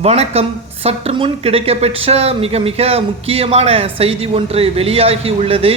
வணக்கம். சற்று முன் கிடைக்கப்பெற்ற மிக மிக முக்கியமான செய்தி ஒன்று வெளியாகி உள்ளது.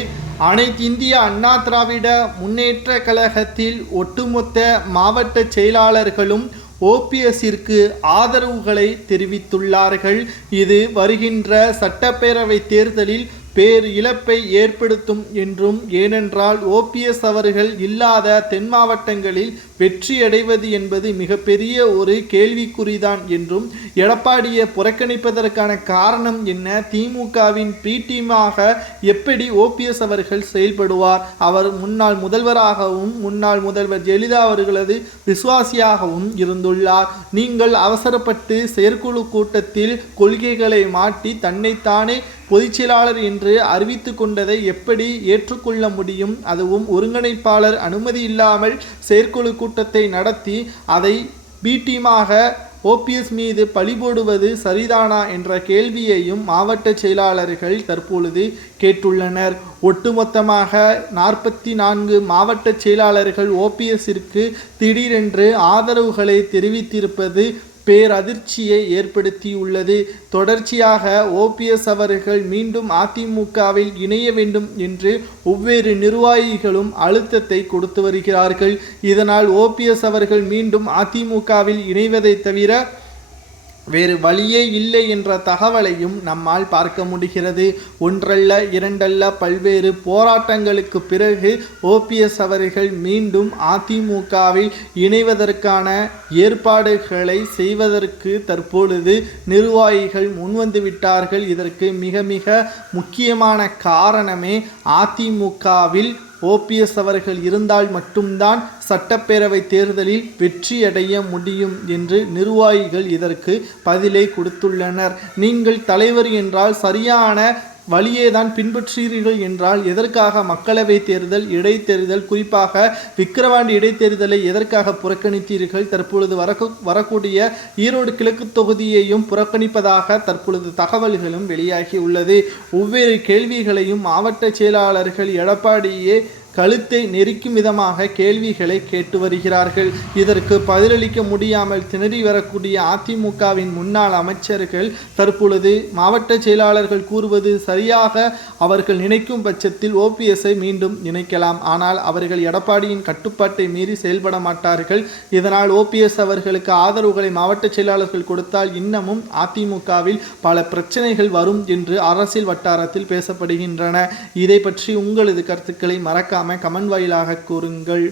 அனைத்து இந்திய அண்ணா திராவிட முன்னேற்ற கழகத்தில் ஒட்டுமொத்த மாவட்ட செயலாளர்களும் ஓபிஎஸ்ஸிற்கு ஆதரவுகளை தெரிவித்துள்ளார்கள். இது வருகின்ற சட்டப்பேரவை தேர்தலில் பேர் இழப்பை ஏற்படுத்தும் என்றும், ஏனென்றால் ஓபிஎஸ் அவர்கள் இல்லாத தென் மாவட்டங்களில் வெற்றியடைவது என்பது மிகப்பெரிய ஒரு கேள்விக்குறிதான் என்றும், எடப்பாடியை புறக்கணிப்பதற்கான காரணம் என்ன, திமுகவின் பி டீமாக எப்படி ஓபிஎஸ் அவர்கள் செயல்படுவார், அவர் முன்னாள் முதல்வராகவும் முன்னாள் முதல்வர் ஜெயலலிதா அவர்களது விசுவாசியாகவும் இருந்துள்ளார். நீங்கள் அவசரப்பட்டு செயற்குழு கூட்டத்தில் கொள்கைகளை மாற்றி தன்னைத்தானே பொதுச்செயலாளர் என்று அறிவித்து கொண்டதை எப்படி ஏற்றுக்கொள்ள முடியும்? அதுவும் ஒருங்கிணைப்பாளர் அனுமதி இல்லாமல் செயற்குழு கூட்டத்தை நடத்தி அதை பி டீமாக ஓபிஎஸ் மீது பழிபோடுவது சரிதானா என்ற கேள்வியையும் மாவட்ட செயலாளர்கள் தற்பொழுது கேட்டுள்ளனர். ஒட்டுமொத்தமாக 44 மாவட்ட செயலாளர்கள் ஓபிஎஸ்ஸிற்கு திடீரென்று ஆதரவுகளை தெரிவித்திருப்பது பேரதிர்ச்சியை ஏற்படுத்தியுள்ளது. தொடர்ச்சியாக ஓபிஎஸ் அவர்கள் மீண்டும் அதிமுகவில் இணைய வேண்டும் என்று ஒவ்வொரு நிர்வாகிகளும் அழுத்தத்தை கொடுத்து வருகிறார்கள். இதனால் ஓபிஎஸ் அவர்கள் மீண்டும் அதிமுகவில் இணைவதை தவிர வேறு வழியே இல்லை என்ற தகவலையும் நம்மால் பார்க்க முடிகிறது. ஒன்றல்ல இரண்டல்ல பல்வேறு போராட்டங்களுக்கு பிறகு ஓபிஎஸ் அவர்கள் மீண்டும் அதிமுகவில் இணைவதற்கான ஏற்பாடுகளை செய்வதற்கு தற்பொழுது நிர்வாகிகள் முன்வந்து விட்டார்கள். இதற்கு மிக மிக முக்கியமான காரணமே அதிமுகவில் ஓபிஎஸ் அவர்கள் இருந்தால் மட்டும்தான் சட்டப்பேரவை தேர்தலில் வெற்றியடைய முடியும் என்று நிர்வாகிகள் இதற்கு பதிலை கொடுத்துள்ளனர். நீங்கள் தலைவர் என்றால் சரியான வழியே தான் பின்பற்றுகிறீர்கள் என்றால் எதற்காக மக்களவை தேர்தல், இடைத்தேர்தல், குறிப்பாக விக்கிரவாண்டி இடைத்தேர்தலை எதற்காக புறக்கணித்தீர்கள்? தற்பொழுது வரக்கூடிய ஈரோடு கிழக்கு தொகுதியையும் புறக்கணிப்பதாக தற்பொழுது தகவல்களும் வெளியாகி உள்ளது. ஒவ்வொரு கேள்விகளையும் மாவட்ட செயலாளர்கள் எடப்பாடியே கழுத்தை நெரிக்கும் விதமாக கேள்விகளை கேட்டு வருகிறார்கள். இதற்கு பதிலளிக்க முடியாமல் திணறி வரக்கூடிய அதிமுகவின் முன்னாள் அமைச்சர்கள் தற்பொழுது மாவட்ட செயலாளர்கள் கூறுவது சரியாக அவர்கள் நினைக்கும் பட்சத்தில் ஓபிஎஸ்ஐ மீண்டும் இணைக்கலாம். ஆனால் அவர்கள் எடப்பாடியின் கட்டுப்பாட்டை மீறி செயல்பட மாட்டார்கள். இதனால் ஓபிஎஸ் அவர்களுக்கு ஆதரவுகளை மாவட்ட செயலாளர்கள் கொடுத்தால் இன்னமும் அதிமுகவில் பல பிரச்சனைகள் வரும் என்று அரசியல் வட்டாரத்தில் பேசப்படுகின்றன. இதை பற்றி உங்களது கருத்துக்களை மறக்காம கமெண்ட் வாயிலாக கூறுங்கள்.